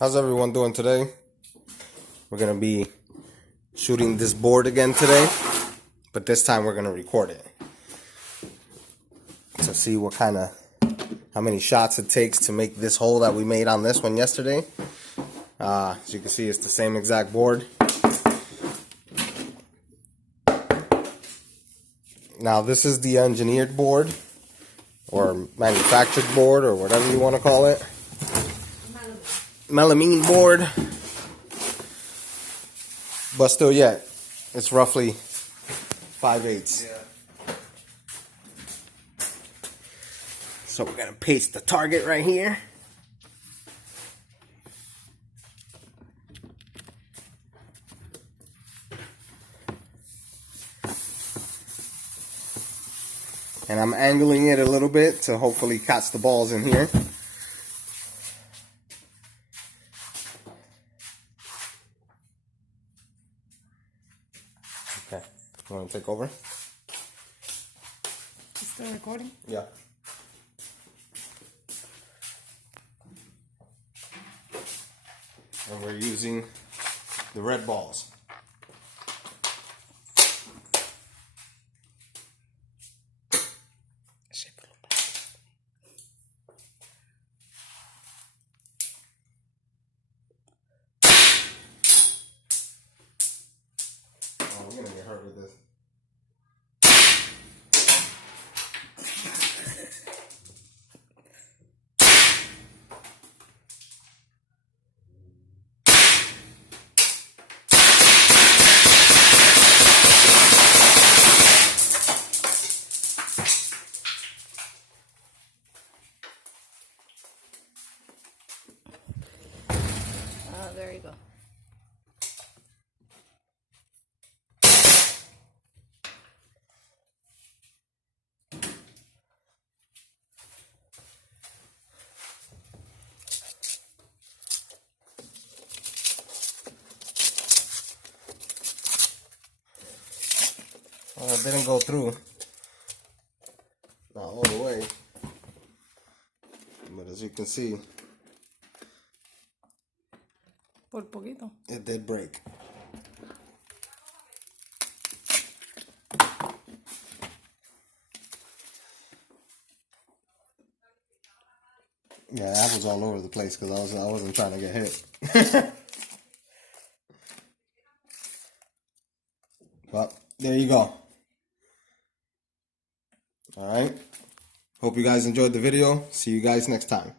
How's everyone doing today? We're going to be shooting this board again today, but this time we're going to record it to see how many shots it takes to make this hole that we made on this one yesterday. As you can see, it's the same exact board. Now this is the engineered board or manufactured board or whatever you want to call it. Melamine board, but still yet it's roughly 5/8. Yeah. So we're gonna paste the target right here. And I'm angling it a little bit to hopefully catch the balls in here. Okay, you want to take over? Is still recording? Yeah. And we're using the red balls. Oh, we're gonna get hurt with this. There you go. Well, it didn't go through. Not all the way. But as you can see, Por poquito. it did break. Yeah, that was all over the place because I wasn't trying to get hit. Well, there you go. Alright. Hope you guys enjoyed the video. See you guys next time.